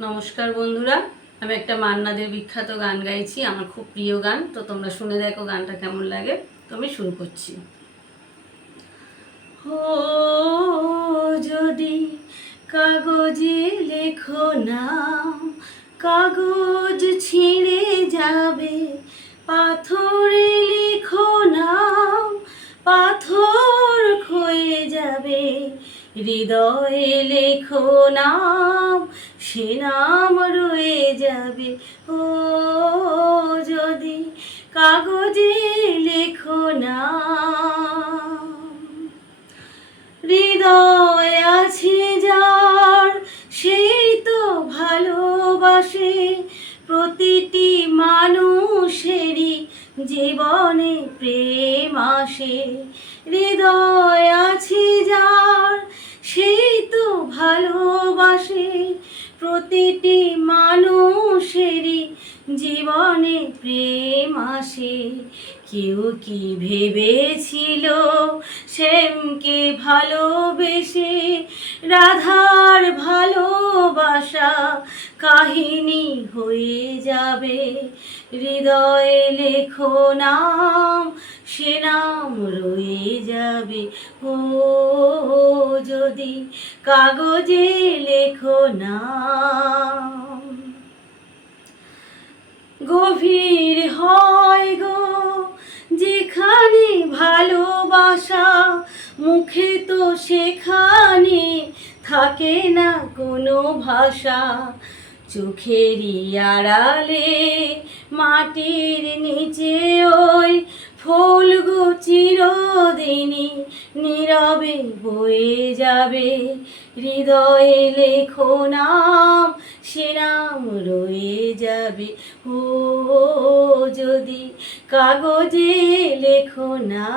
নমস্কার বন্ধুরা, আমি একটা মান্নাদের বিখ্যাত গান গাইছি, আমার খুব প্রিয় গান। তো তোমরা শুনে দেখো গানটা কেমন লাগে। তো আমি শুরু করছি। ও যদি কাগজে লেখো না, কাগজ ছিঁড়ে যাবে। পাথরে লেখো না, পাথর ক্ষয়ে যাবে। হৃদয়ে লেখো নাম, সে নাম রয়ে যাবে। ও যদি কাগজে লেখো না। হৃদয় আছে যার, সেই তো ভালোবাসে। প্রতিটি মানুষেরই জীবনে প্রেম আসে। হৃদয় আছে যার, সেই তো ভালোবাসে। প্রতিটি মানুষেরই জীবনে প্রেম আসে। কেউ কি ভেবেছিল শ্যামকে ভালোবেসে রাধার ভালোবাসা কাহিনী হয়ে যাবে। হৃদয়ে লেখো নাম, সে নাম রয়ে যাবে। ও যদি কাগজে লেখো নাম। গভীর হয় গো যেখানে ভালোবাসা, মুখে তো সেখানে থাকে না কোনো ভাষা। চোখেরই আড়ালে মাটির নিচে ওই ফুলগো চিরদিনই নীরবে বয়ে যাবে। হৃদয়ে লেখো নাম, সে নাম রয়ে যাবে। ও যদি কাগজে লেখো না।